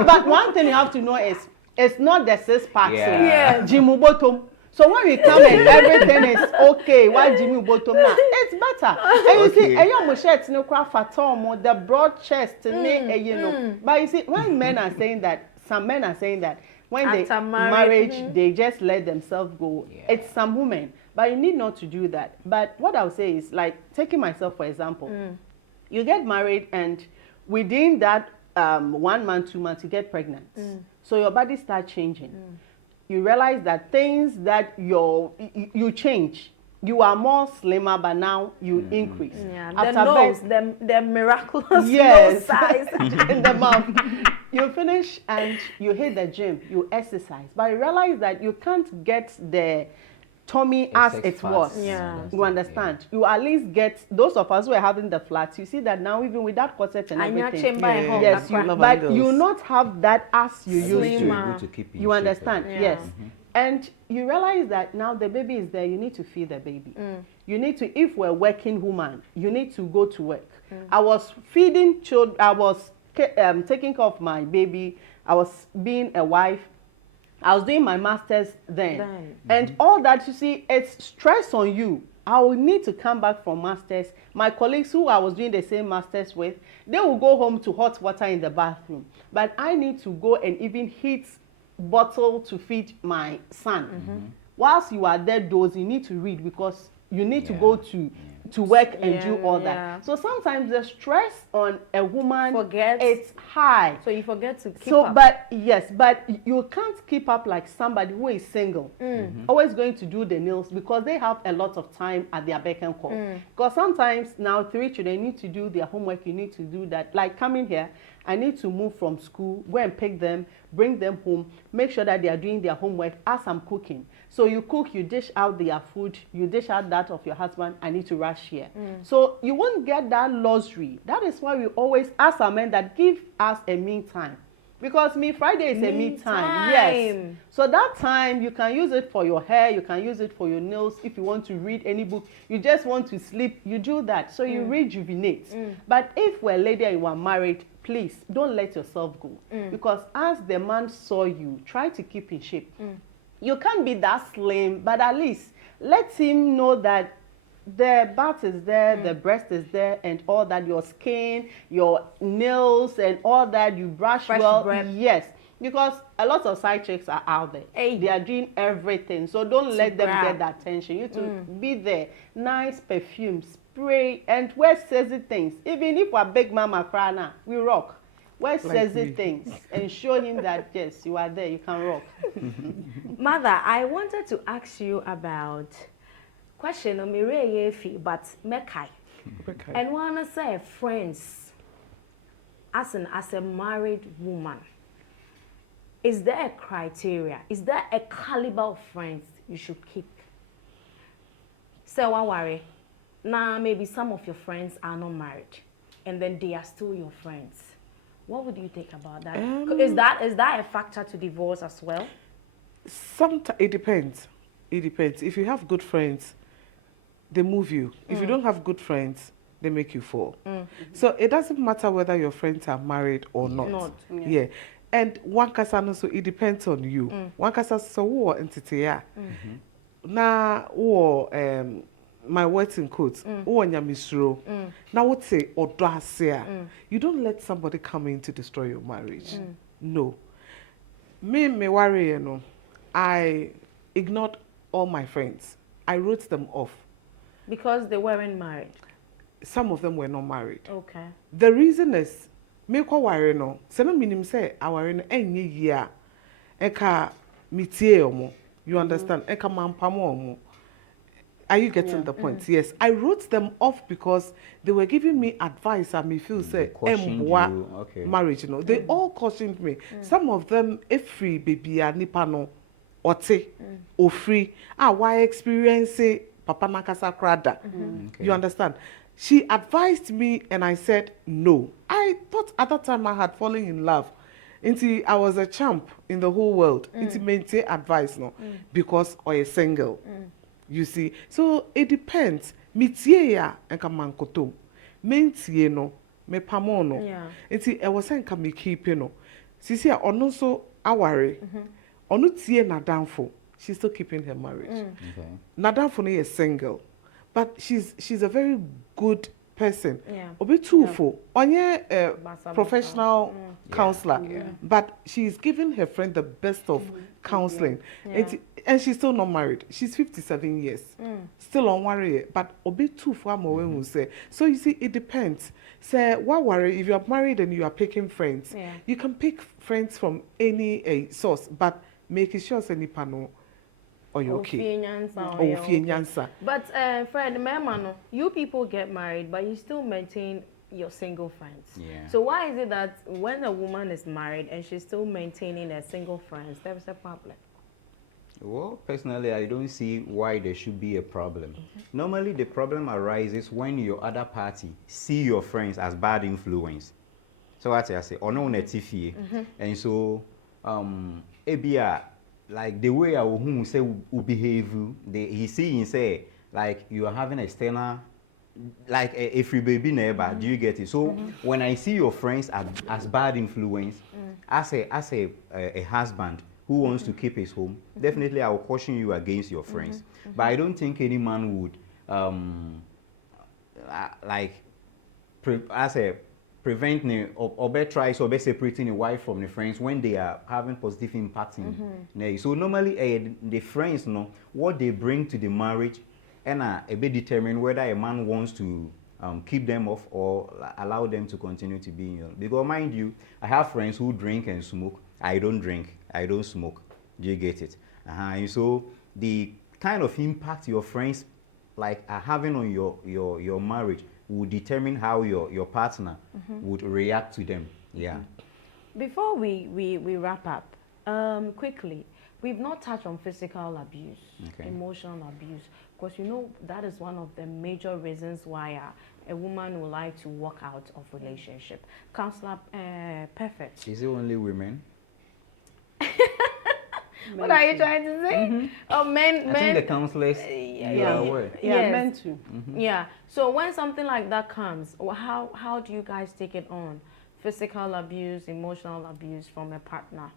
But one thing you have to know is it's not the 6 packs. Yeah. Jimmy bottom. So when we come and everything is okay, why Jimmy bottom now? It's better. And you see, and your shirt no craft fatom, the broad chest, you know. But you see, when men are saying that, some men are saying that when after they marriage, they just let themselves go. Yeah. It's some women, but you need not to do that. But what I'll say is, like, taking myself for example, you get married and within that 1 month, 2 months, you get pregnant. So your body starts changing. You realize that things that you change. You are more slimmer, but now you increase. Yeah, after the miraculous nose size in the mouth. You finish and you hit the gym, you exercise, but you realize that you can't get the tummy as it was. Yeah. You understand? Yeah. You at least get, those of us who are having the flats, you see that now even without corset and everything. Yes, but you not have that as you used to. You understand? Yeah. Yes. And you realize that now the baby is there, you need to feed the baby. You need to, if we're a working woman, you need to go to work. I was feeding children, I was taking care of my baby, I was being a wife, I was doing my master's then. And all that, you see, it's stress on you. I will need to come back from master's. My colleagues who I was doing the same master's with, they will go home to hot water in the bathroom. But I need to go and even heat bottle to feed my son. Whilst you are there dozing, you need to read because you need to go to work and do all that. So sometimes the stress on a woman it's high. So you forget to keep up. But you can't keep up like somebody who is single. Always going to do the nails because they have a lot of time at their beck and call. Because sometimes now 3 children need to do their homework, you need to do that. Like coming here, I need to move from school, go and pick them, bring them home, make sure that they are doing their homework as I'm cooking. So you cook, you dish out their food, you dish out that of your husband, I need to rush here. So you won't get that luxury. That is why we always ask our men that give us a me time. Because Friday is a me time. Yes. So that time, you can use it for your hair, you can use it for your nails. If you want to read any book, you just want to sleep, you do that. So you rejuvenate. But if we're a lady and you are married, please don't let yourself go. Because as the man saw you, try to keep in shape. You can't be that slim, but at least let him know that the butt is there, the breast is there, and all that, your skin, your nails, and all that, you brush fresh well. Breath. Yes, because a lot of side chicks are out there. They are doing everything, so don't let them get that attention. You to be there. Nice perfume, spray, and wear sexy things. Even if we're big mama cry now, we rock. Wear sexy things and show him that yes, you are there, you can rock. Mother, I wanted to ask you about question on marriage, but mekai. And wanna say friends as a married woman. Is there a criteria? Is there a caliber of friends you should keep? So don't worry. Now maybe some of your friends are not married, and then they are still your friends. What would you think about that? Is that a factor to divorce as well? Sometimes it depends. It depends. If you have good friends, they move you. If you don't have good friends, they make you fall. So it doesn't matter whether your friends are married or not. Yeah. And one person also, it depends on you. One person so what entity ya. Na my words in quotes. Now what say you don't let somebody come in to destroy your marriage. No. Me worry, you know. I ignored all my friends. I wrote them off. Because they weren't married? Some of them were not married. Okay. The reason is, me kwa worry no. Sema minim say, I worry no enye year. Eka mitie omo. You understand? Eka mampamo omo. Are you getting the point? Yes. I wrote them off because they were giving me advice and me feel say Okay. marriage, you know. They all cautioned me. Some of them, if free baby and nipano ote or free, why experience papa nakasa krada. You understand? She advised me and I said no. I thought at that time I had fallen in love. Until I was a champ in the whole world. Until maintain advice no because or a single. You see, so it depends. Mitie ya enka mankoto, mentie no, me pamo no. Enti e was enka me keep no. Sisi a ono so aware, ono tie nadamfo. She's still keeping her marriage. Okay. Nadamfo no is single, but she's a very good person. Obi too onye professional counselor, but she's giving her friend the best of counseling. And she's still not married. She's 57 years. Still on worry, but obi too far more when we say. So you see, it depends. Say, what worry if you are married and you are picking friends? You can pick friends from any source, but making sure any panel or you're okay. But Fred, Memano, you people get married, but you still maintain your single friends. So why is it that when a woman is married and she's still maintaining her single friends, there's a problem? Well, personally, I don't see why there should be a problem. Normally, the problem arises when your other party see your friends as bad influence. So what I say, or no TV, and so ebia like the way I will say will behave, he see and say like you are having external like a free baby neighbor. Do you get it? So when I see your friends as bad influence, as a husband who wants to keep his home, definitely I will caution you against your friends. But I don't think any man would prevent or be tries or be separating a wife from the friends when they are having positive impact in. So normally the friends know what they bring to the marriage and a bit determine whether a man wants to keep them off or allow them to continue to be in. Because mind you, I have friends who drink and smoke. I don't drink, I don't smoke. Do you get it? And so the kind of impact your friends like are having on your marriage will determine how your partner would react to them. Before we wrap up, quickly, we've not touched on physical abuse, emotional abuse, because you know that is one of the major reasons why a woman would like to walk out of relationship. Counselor Perfect. Is it only women? What are you trying to say? Oh, men. I think the counselors, you are aware. Men too. So when something like that comes, how do you guys take it on? Physical abuse, emotional abuse from a partner.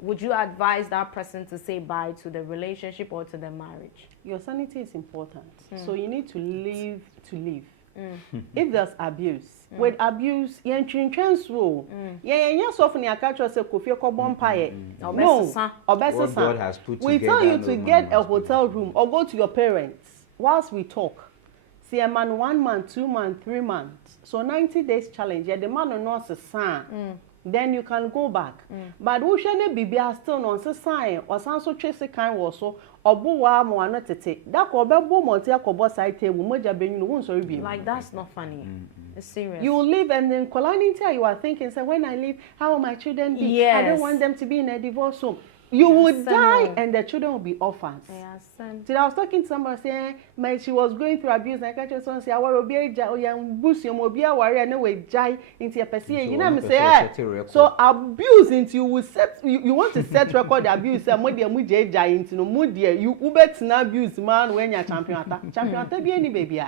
Would you advise that person to say bye to the relationship or to the marriage? Your sanity is important. So you need to live to live. If there's abuse, with abuse, no. What God has put we together, tell you to get a hotel room or go to your parents whilst we talk. See a man 1 month, 2 months, 3 months. So 90 days challenge. The man will not sign. Then you can go back. But we shouldn't be still non sign or some so chase a kind or so or boa mo not take that or bebo montia cobo side table moja ben won't sorry be like that's not funny. It's serious. You live and then colonity you are thinking, say when I leave, how will my children be? I don't want them to be in a divorce home. You would die and the children will be orphans. So I was talking to somebody saying she was going through abuse and I catch someone say I will be a boost your mobile warrior and way jai into a person. You know me say so abuse into you will set you want to set record abuse and what dear muje jai into no mood dear you bet na abuse man when you're champion be any baby.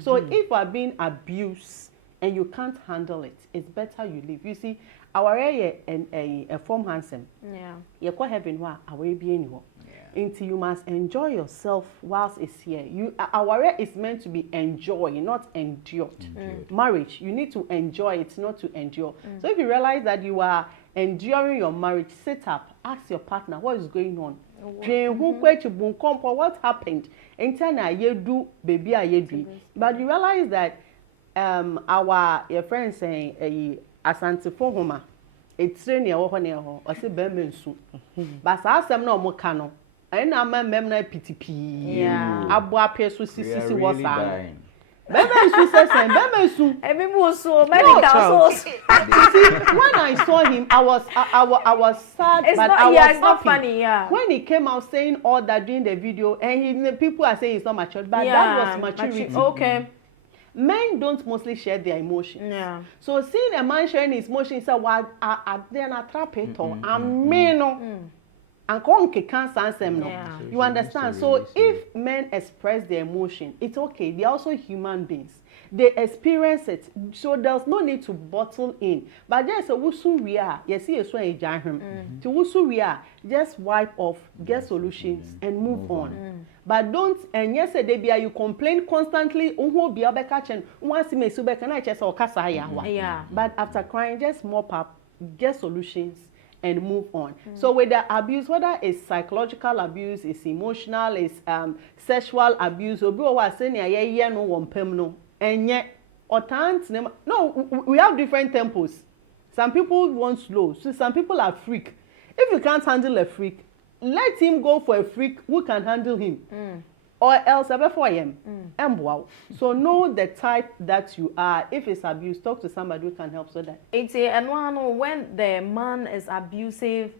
So if you are being abused and you can't handle it, it's better you leave. You see, our area a form handsome. You quite having what our be anywhere. Until you must enjoy yourself whilst it's here. Our area is meant to be enjoyed, not endured. Marriage, you need to enjoy it, not to endure. So if you realize that you are enduring your marriage, sit up, ask your partner what is going on. What happened? But you realize that your friend saying asante for homa it's near or say bemensu but asem no mo ka no I na mem na PTP. Yeah. Abo apia so We are sisi really was dying. Bema su sesen, bema su. Everyone so many councils. See, when I saw him, I was sad, It's but not, I was yeah, it's not happy. funny, yeah. When he came out saying all that during the video, and the people are saying it's not mature, but that was maturity. Okay. Men don't mostly share their emotions. Yeah. So seeing a man sharing his emotions, say, "What? I then attract it, or I'm men." And can't sense them, no. Yeah. You understand? So if men express their emotion, it's okay. They're also human beings. They experience it. So there's no need to bottle in. But there's a wusu we are. You see, it's when to wusu we are. Just wipe off, get solutions, and move on. But don't. And yesterday, you complain constantly. Yeah. But after crying, just mop up, get solutions, and move on. So with the abuse, whether it's psychological abuse, it's emotional, it's sexual abuse, and yet, no, we have different tempos. Some people want slow, so some people are freak. If you can't handle a freak, let him go for a freak who can handle him. Or else before him. So know the type that you are. If it's abuse, talk to somebody who can help so that. And when the man is abusive,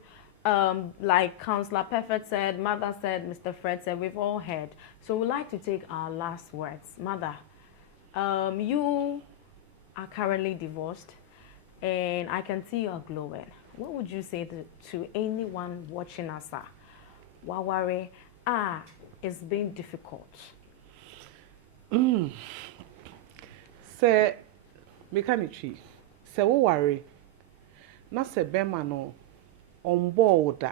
like Counselor Perfect said, Mother said, Mr. Fred said, we've all heard. So we'd like to take our last words. Mother, you are currently divorced, and I can see you're glowing. What would you say to anyone watching us? Wawari, it's been difficult. Say, mechanici. Say, wo worry. Na se bema no on board.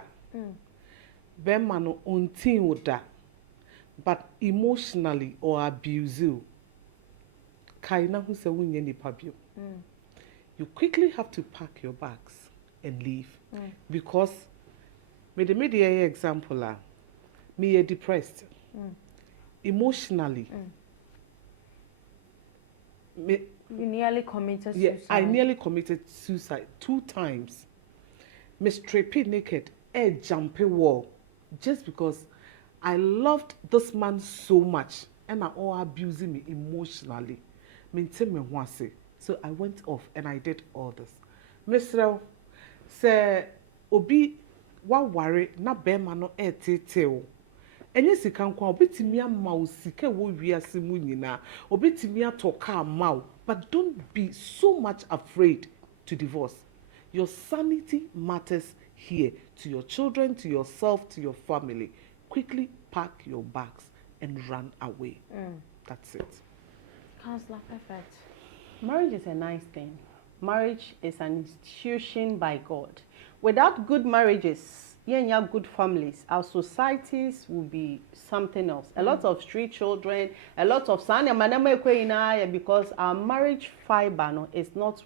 Bema no on team with that. But emotionally or abuse you. Kaina who say wunye ni pabio. You quickly have to pack your bags and leave. Because me the media example me depressed. Emotionally. You nearly committed suicide. Yeah, I nearly committed suicide 2 times. Me stripped naked, jumping wall, just because I loved this man so much, and I all abusing me emotionally. So I went off and I did all this. Mr. say, Obi, what worry, na bema no tete. Enye sika nkwa obetimi ama wo sika wo wiase mu nyina obetimi atoka ama, but don't be so much afraid to divorce. Your sanity matters here, to your children, to yourself, to your family. Quickly pack your bags and run away. That's it. Counselor Perfect. Marriage is a nice thing. Marriage is an institution by God. Without good marriages, good families, our societies will be something else. A lot of street children, a lot of because our marriage fiber is not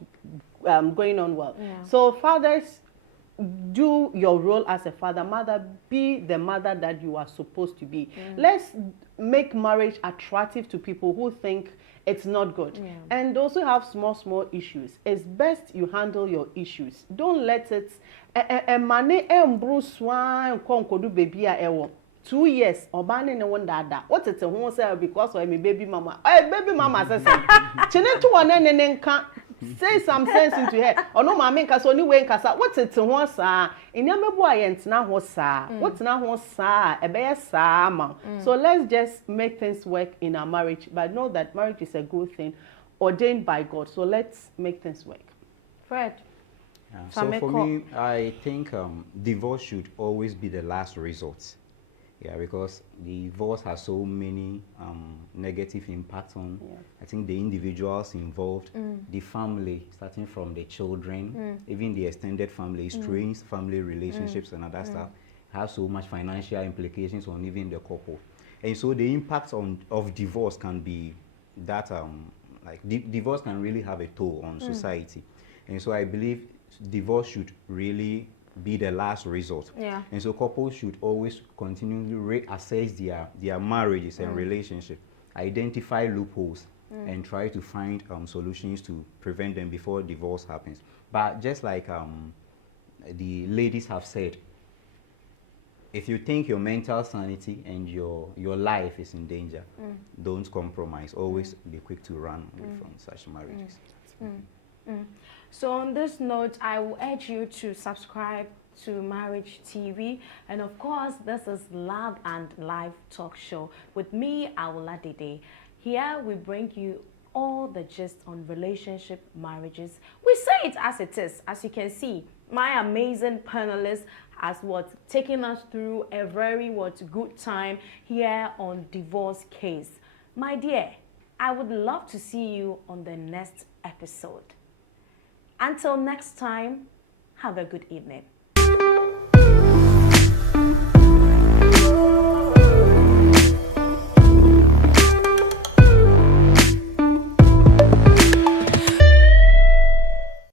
going on well. So fathers, do your role as a father. Mother, be the mother that you are supposed to be. Let's make marriage attractive to people who think it's not good. And those who have small issues, it's best you handle your issues. Don't let it money Bruce one konkodu baby a ewo 2 years obane ne won dada what it who say because of my baby mama baby mama says chine to one ne nka say some sense into her or no mama nka so ni we nka what it who sa enyamebo ayentna ho sa what na ho sa ebe sa ma. So let's just make things work in our marriage, but know that marriage is a good thing ordained by God. So let's make things work. Fred. So for me, I think divorce should always be the last resort. Yeah, because divorce has so many negative impacts on, I think, the individuals involved, the family, starting from the children, even the extended family, strained family relationships and other stuff, has so much financial implications on even the couple. And so the impact of divorce can be that, divorce can really have a toll on society. And so I believe divorce should really be the last resort. And so couples should always continually reassess their marriages and relationships, identify loopholes, and try to find solutions to prevent them before divorce happens. But just like the ladies have said, if you think your mental sanity and your life is in danger, don't compromise. Always be quick to run away from such marriages. So on this note, I will urge you to subscribe to Marriage TV, and of course this is Love and Life Talk Show with me, Awuladide. Here we bring you all the gist on relationship marriages. We say it as it is. As you can see, my amazing panelists has taken us through a very good time here on divorce case. My dear, I would love to see you on the next episode. Until next time, have a good evening.